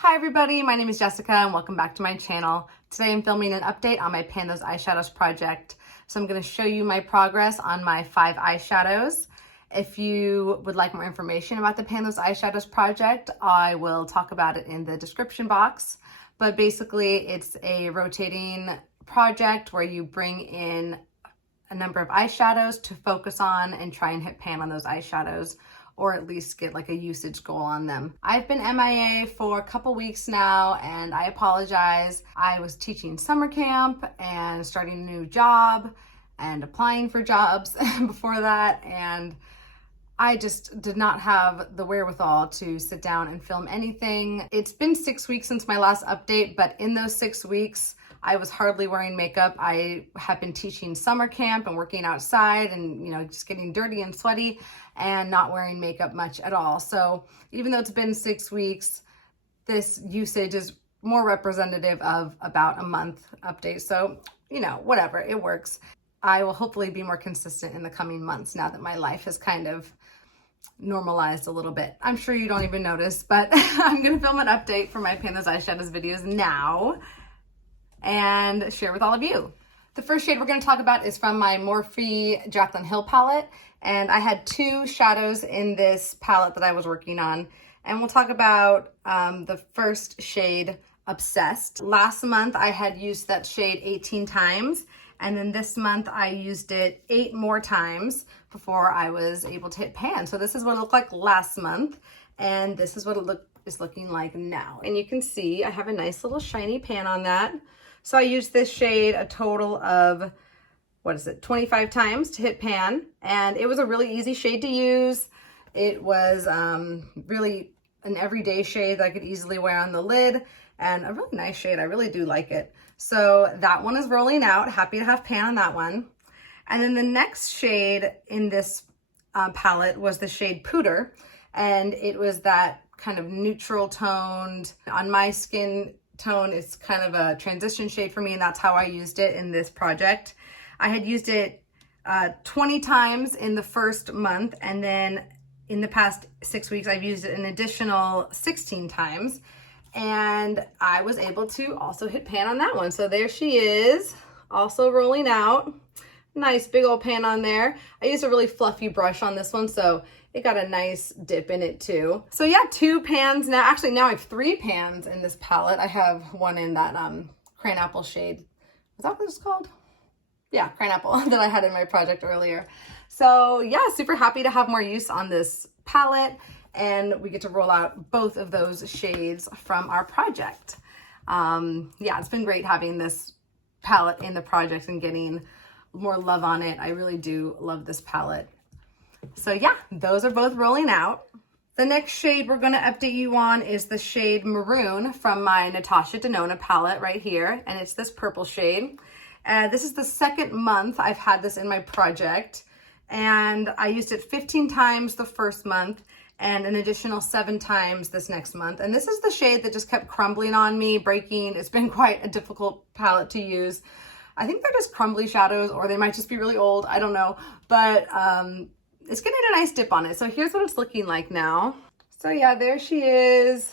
Hi everybody, my name is Jessica and welcome back to my channel. Today I'm filming an update on my Pan Those Eyeshadows project. So I'm going to show you my progress on my 5 eyeshadows. If you would like more information about the Pan Those Eyeshadows project, I will talk about it in the description box. But basically it's a rotating project where you bring in a number of eyeshadows to focus on and try and hit pan on those eyeshadows, or at least get like a usage goal on them. I've been MIA for a couple weeks now and I apologize. I was teaching summer camp and starting a new job and applying for jobs before that, and I just did not have the wherewithal to sit down and film anything. It's been 6 weeks since my last update, but in those 6 weeks, I was hardly wearing makeup. I have been teaching summer camp and working outside and, just getting dirty and sweaty and not wearing makeup much at all. So even though it's been 6 weeks, this usage is more representative of about a month update. So, whatever, it works. I will hopefully be more consistent in the coming months now that my life has kind of normalized a little bit. I'm sure you don't even notice, but I'm gonna film an update for my Pan Those Eyeshadows videos now and share with all of you. The first shade we're going to talk about is from my Morphe Jaclyn Hill palette, and I had 2 shadows in this palette that I was working on, and we'll talk about the first shade, Obsessed. Last month I had used that shade 18 times, and then this month I used it 8 more times before I was able to hit pan. So this is what it looked like last month, and this is what it is looking like now. And you can see I have a nice little shiny pan on that. So I used this shade a total of, 25 times to hit pan. And it was a really easy shade to use. It was really an everyday shade that I could easily wear on the lid, and a really nice shade. I really do like it. So that one is rolling out. Happy to have pan on that one. And then the next shade in this palette was the shade Pooter. And it was that kind of neutral toned, on my skin tone, it's kind of a transition shade for me, and that's how I used it in this project. I had used it 20 times in the first month, and then in the past 6 weeks I've used it an additional 16 times, and I was able to also hit pan on that one. So there she is, also rolling out. Nice big old pan on there. I used a really fluffy brush on this one, so it got a nice dip in it too. So yeah, 2 pans now. Actually, now I have 3 pans in this palette. I have one in that crayon apple shade. Is that what it's called? Yeah, crayon apple that I had in my project earlier. So yeah, super happy to have more use on this palette, and we get to roll out both of those shades from our project. Yeah, it's been great having this palette in the project and getting more love on it. I really do love this palette. So yeah, those are both rolling out. The next shade we're going to update you on is the shade Maroon from my Natasha Denona palette right here, and it's this purple shade. This is the second month I've had this in my project, and I used it 15 times the first month and an additional 7 times this next month. And this is the shade that just kept crumbling on me, breaking. It's been quite a difficult palette to use. I think they're just crumbly shadows, or they might just be really old. I don't know, but it's getting a nice dip on it. So here's what it's looking like now. So yeah, there she is.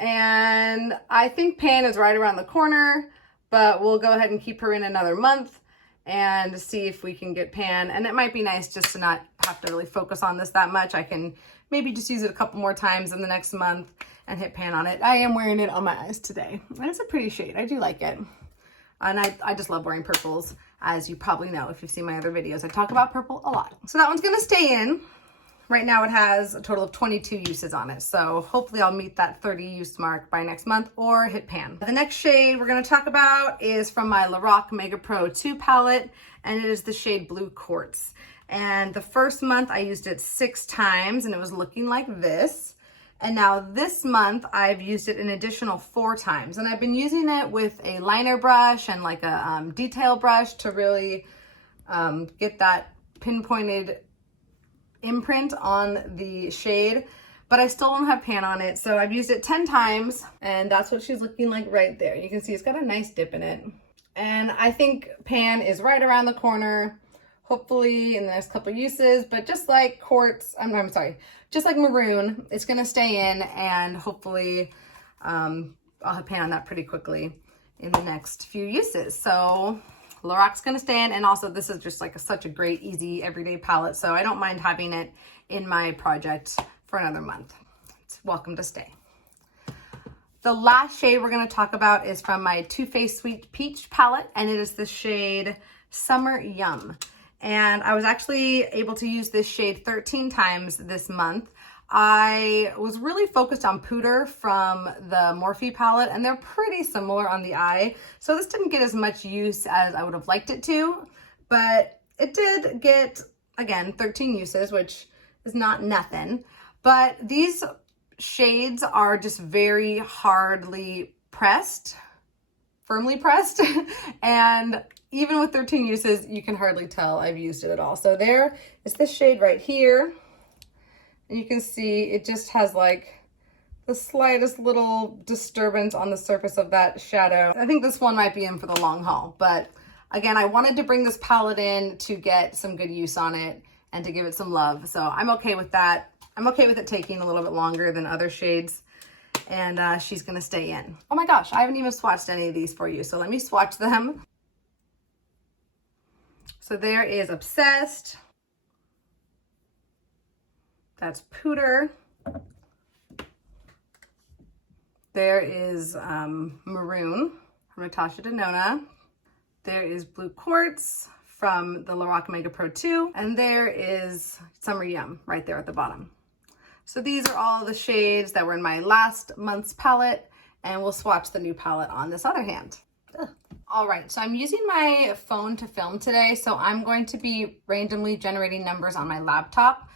And I think pan is right around the corner, but we'll go ahead and keep her in another month and see if we can get pan. And it might be nice just to not have to really focus on this that much. I can maybe just use it a couple more times in the next month and hit pan on it. I am wearing it on my eyes today, and it's a pretty shade. I do like it. And I just love wearing purples, as you probably know if you've seen my other videos. I talk about purple a lot. So that one's gonna stay in. Right now it has a total of 22 uses on it. So hopefully I'll meet that 30 use mark by next month or hit pan. The next shade we're gonna talk about is from my Lorac Mega Pro 2 palette, and it is the shade Blue Quartz. And the first month I used it 6 times and it was looking like this. And now this month I've used it an additional 4 times, and I've been using it with a liner brush and like a detail brush to really get that pinpointed imprint on the shade, but I still don't have pan on it. So I've used it 10 times, and that's what she's looking like right there. You can see it's got a nice dip in it. And I think pan is right around the corner, hopefully in the next couple uses, but just like quartz, I'm sorry, just like maroon, it's gonna stay in, and hopefully I'll have pan on that pretty quickly in the next few uses. So Loraqu's gonna stay in, and also this is just like such a great, easy, everyday palette, so I don't mind having it in my project for another month. It's welcome to stay. The last shade we're gonna talk about is from my Too Faced Sweet Peach palette, and it is the shade Summer Yum. And I was actually able to use this shade 13 times this month. I was really focused on Pooter from the Morphe palette, and they're pretty similar on the eye. So this didn't get as much use as I would have liked it to, but it did get, again, 13 uses, which is not nothing. But these shades are just very hardly pressed, firmly pressed, and even with 13 uses, you can hardly tell I've used it at all. So there is this shade right here. And you can see it just has like the slightest little disturbance on the surface of that shadow. I think this one might be in for the long haul, but again, I wanted to bring this palette in to get some good use on it and to give it some love. So I'm okay with that. I'm okay with it taking a little bit longer than other shades, and she's gonna stay in. Oh my gosh, I haven't even swatched any of these for you, so let me swatch them. So there is Obsessed. That's Pooter. There is Maroon from Natasha Denona. There is Blue Quartz from the Lorac Mega Pro 2. And there is Summer Yum right there at the bottom. So these are all the shades that were in my last month's palette, and we'll swatch the new palette on this other hand. Ugh. All right, so I'm using my phone to film today, so I'm going to be randomly generating numbers on my laptop.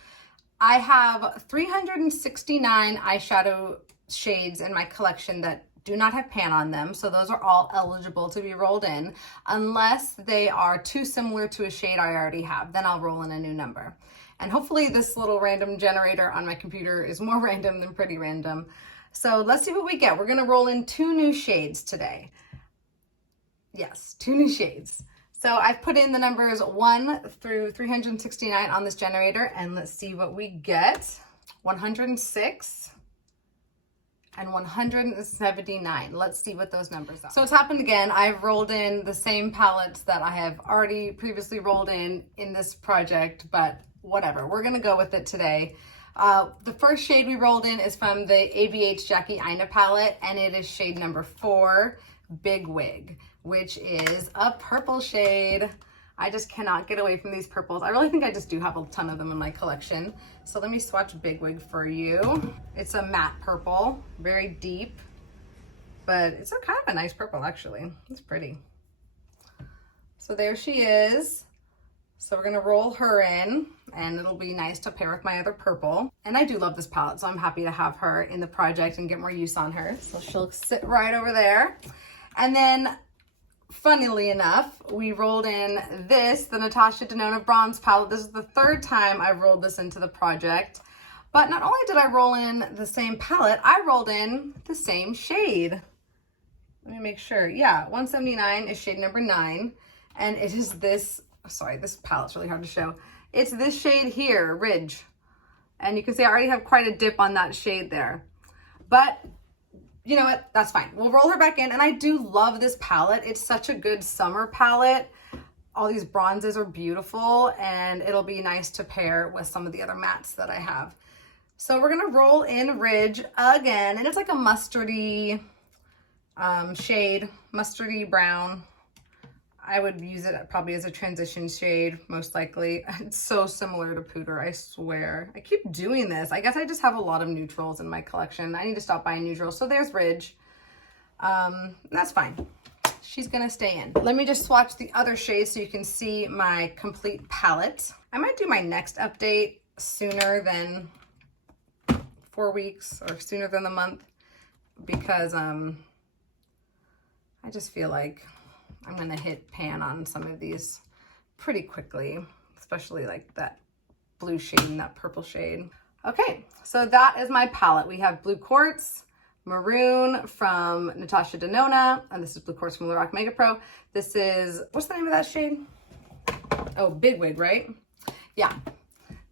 I have 369 eyeshadow shades in my collection that do not have pan on them, so those are all eligible to be rolled in, unless they are too similar to a shade I already have. Then I'll roll in a new number. And hopefully this little random generator on my computer is more random than pretty random. So let's see what we get. We're gonna roll in 2 new shades today. Yes, 2 new shades. So I've put in the numbers 1 through 369 on this generator, and let's see what we get. 106 and 179. Let's see what those numbers are. So it's happened again. I've rolled in the same palettes that I have already previously rolled in this project, but whatever. We're gonna go with it today. The first shade we rolled in is from the ABH Jackie Aina palette, and it is shade number 4, Big Wig, which is a purple shade. I just cannot get away from these purples. I really think I just do have a ton of them in my collection. So let me swatch Big Wig for you. It's a matte purple, very deep, but it's a kind of a nice purple actually. It's pretty. So there she is. So we're gonna roll her in, and it'll be nice to pair with my other purple. And I do love this palette, so I'm happy to have her in the project and get more use on her. So she'll sit right over there. And then, funnily enough, we rolled in this, the Natasha Denona Bronze palette. This is the 3rd time I've rolled this into the project. But not only did I roll in the same palette, I rolled in the same shade. Let me make sure. Yeah, 179 is shade number 9. And it is this, sorry, this palette's really hard to show. It's this shade here, Ridge. And you can see I already have quite a dip on that shade there. But you know what, that's fine. We'll roll her back in, and I do love this palette. It's such a good summer palette. All these bronzes are beautiful, and it'll be nice to pair with some of the other mattes that I have. So we're gonna roll in Ridge again, and it's like a mustardy shade, mustardy brown. I would use it probably as a transition shade, most likely. It's so similar to Pooter, I swear. I keep doing this. I guess I just have a lot of neutrals in my collection. I need to stop buying neutrals. So there's Ridge. That's fine. She's gonna stay in. Let me just swatch the other shades so you can see my complete palette. I might do my next update sooner than 4 weeks or sooner than the month, because I just feel like I'm gonna hit pan on some of these pretty quickly, especially like that blue shade and that purple shade. Okay, so that is my palette. We have Blue Quartz, Maroon from Natasha Denona, and this is Blue Quartz from Lorac Mega Pro. This is, what's the name of that shade? Oh, Big Wig, right? Yeah,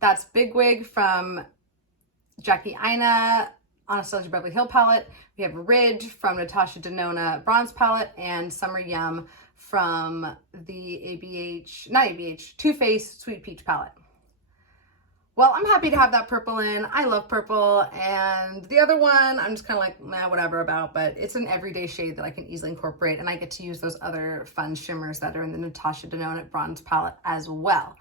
that's Big Wig from Jackie Aina Anastasia Beverly Hill palette. We have Ridge from Natasha Denona Bronze palette, and Summer Yum from the Too Faced Sweet Peach palette. Well, I'm happy to have that purple in. I love purple. And the other one, I'm just kind of like, nah, whatever about, but it's an everyday shade that I can easily incorporate, and I get to use those other fun shimmers that are in the Natasha Denona Bronze palette as well.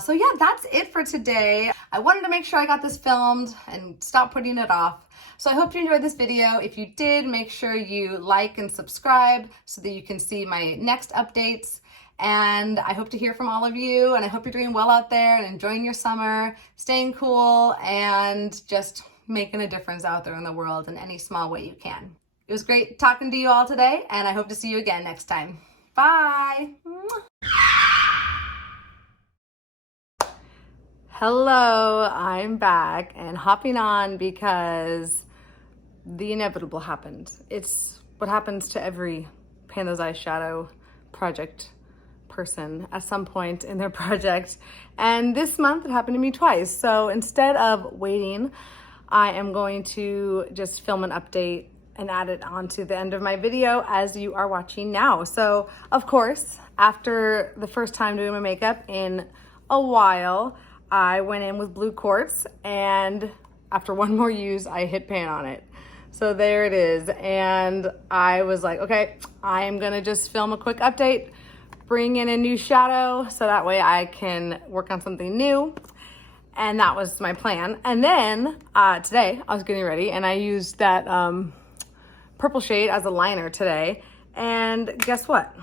So yeah, that's it for today. I wanted to make sure I got this filmed and stop putting it off. So I hope you enjoyed this video. If you did, make sure you like and subscribe so that you can see my next updates. And I hope to hear from all of you, and I hope you're doing well out there and enjoying your summer, staying cool, and just making a difference out there in the world in any small way you can. It was great talking to you all today, and I hope to see you again next time. Bye. Hello, I'm back and hopping on because the inevitable happened. It's what happens to every Pan Those Eyeshadow project person at some point in their project. And this month it happened to me twice. So instead of waiting, I am going to just film an update and add it onto the end of my video as you are watching now. So of course, after the first time doing my makeup in a while, I went in with blue quartz, and after one more use, I hit pan on it. So there it is. And I was like, okay, I am gonna just film a quick update, bring in a new shadow so that way I can work on something new. And that was my plan. And then today I was getting ready and I used that purple shade as a liner today. And guess what?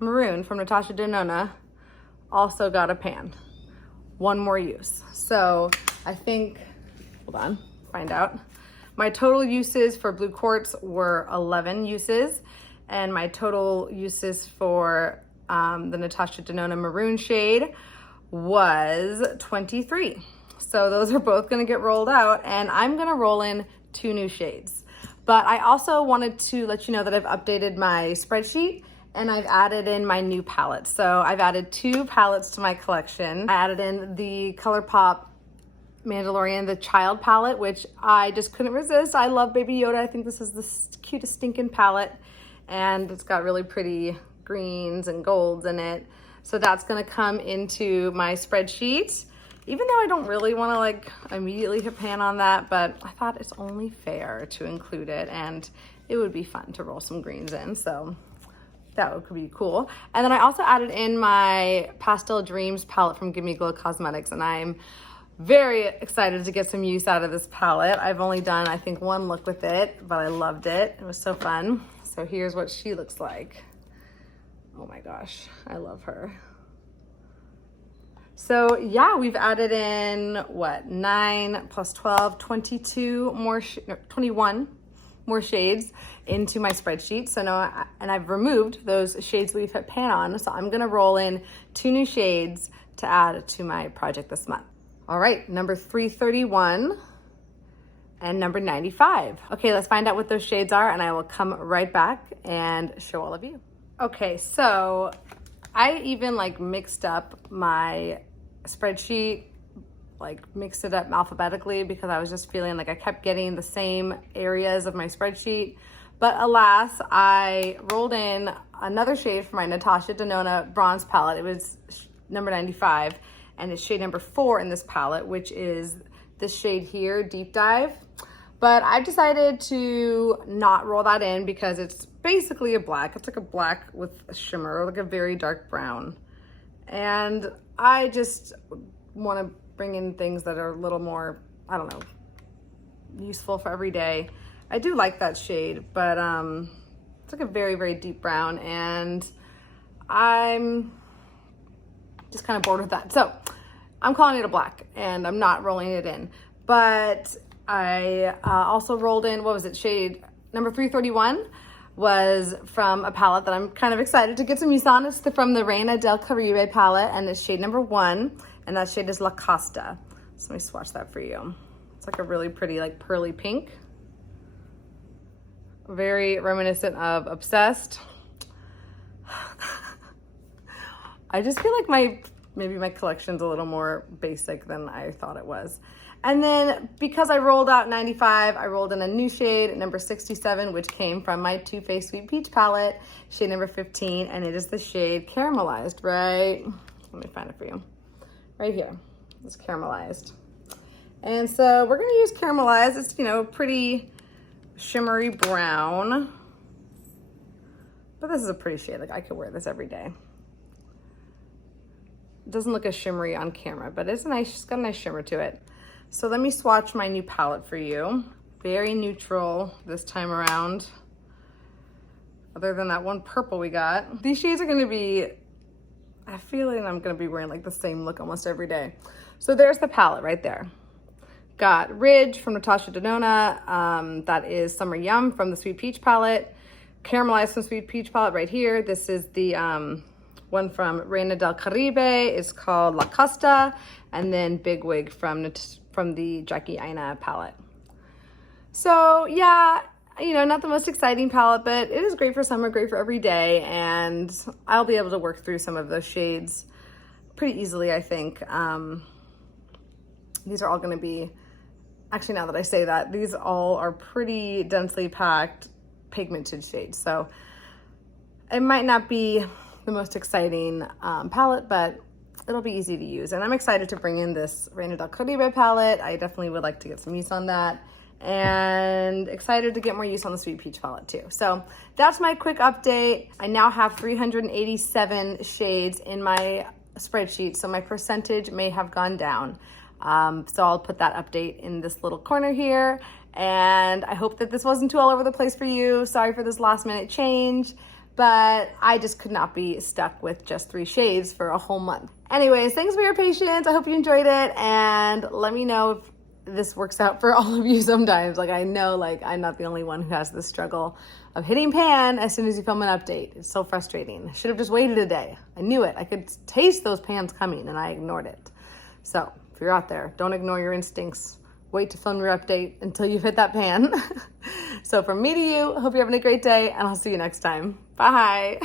Maroon from Natasha Denona also got a pan. One more use. So I think, hold on, find out. My total uses for blue quartz were 11 uses, and my total uses for the Natasha Denona maroon shade was 23. So those are both gonna get rolled out, and I'm gonna roll in 2 new shades. But I also wanted to let you know that I've updated my spreadsheet and I've added in my new palettes. So I've added 2 palettes to my collection. I added in the ColourPop Mandalorian, the Child palette, which I just couldn't resist. I love Baby Yoda. I think this is the cutest stinking palette, and it's got really pretty greens and golds in it. So that's gonna come into my spreadsheet, even though I don't really wanna like immediately hit pan on that, but I thought it's only fair to include it, and it would be fun to roll some greens in. So that could be cool. And then I also added in my Pastel Dreams palette from Gimme Glow Cosmetics, and I'm very excited to get some use out of this palette. I've only done, I think, 1 look with it, but I loved it. It was so fun. So here's what she looks like. Oh my gosh, I love her. So yeah, we've added in, what, 9 plus 12, 22 more, 21 more shades into my spreadsheet. So now, and I've removed those shades we've hit pan on. So I'm gonna roll in 2 new shades to add to my project this month. All right, number 331 and number 95. Okay, let's find out what those shades are, and I will come right back and show all of you. Okay, so I even like mixed up my spreadsheet, like mixed it up alphabetically, because I was just feeling like I kept getting the same areas of my spreadsheet. But alas, I rolled in another shade for my Natasha Denona Bronze palette. It was number 95, and it's shade number 4 in this palette, which is this shade here, Deep Dive. But I decided to not roll that in because it's basically a black. It's like a black with a shimmer, like a very dark brown. And I just want to bring in things that are a little more, I don't know, useful for every day. I do like that shade, but it's like a very, very deep brown, and I'm just kind of bored with that. So I'm calling it a black, and I'm not rolling it in. But I also rolled in, what was it, shade number 331 was from a palette that I'm kind of excited to get some use on. It's from the Reina del Caribe palette, and it's shade number 1, and that shade is La Costa. So let me swatch that for you. It's like a really pretty, like pearly pink. Very reminiscent of Obsessed. I just feel like maybe my collection's a little more basic than I thought it was. And then because I rolled out 95, I rolled in a new shade, number 67, which came from my Too Faced Sweet Peach palette, shade number 15, and it is the shade Caramelized, right? Let me find it for you. Right here, it's Caramelized. And so we're gonna use Caramelized. It's, you know, pretty shimmery brown, but this is a pretty shade. Like, I could wear this every day. It doesn't look as shimmery on camera, but it's nice. It's got a nice shimmer to it. So let me swatch my new palette for you. Very neutral this time around. Other than that one purple we got. These shades are gonna be, I feel like I'm gonna be wearing like the same look almost every day. So there's the palette right there. Got Ridge from Natasha Denona. That is Summer Yum from the Sweet Peach palette. Caramelized from Sweet Peach palette right here. This is the one from Reina del Caribe. It's called La Costa. And then Big Wig from the Jackie Aina palette. So yeah, you know, not the most exciting palette, but it is great for summer, great for every day. And I'll be able to work through some of those shades pretty easily, I think. These are all gonna be, actually now that I say that, these all are pretty densely packed pigmented shades. So it might not be the most exciting palette, but it'll be easy to use. And I'm excited to bring in this Reina del Caribe palette. I definitely would like to get some use on that. And excited to get more use on the Sweet Peach palette too. So that's my quick update. I now have 387 shades in my spreadsheet, so my percentage may have gone down. So I'll put that update in this little corner here. And I hope that this wasn't too all over the place for you. Sorry for this last minute change, but I just could not be stuck with just 3 shades for a whole month. Anyways, thanks for your patience. I hope you enjoyed it, and let me know if this works out for all of you sometimes. Like, I know, like, I'm not the only one who has this struggle of hitting pan as soon as you film an update. It's so frustrating. I should have just waited a day. I knew it. I could taste those pans coming, and I ignored it. So if you're out there, don't ignore your instincts. Wait to film your update until you've hit that pan. So from me to you, hope you're having a great day, and I'll see you next time. Bye.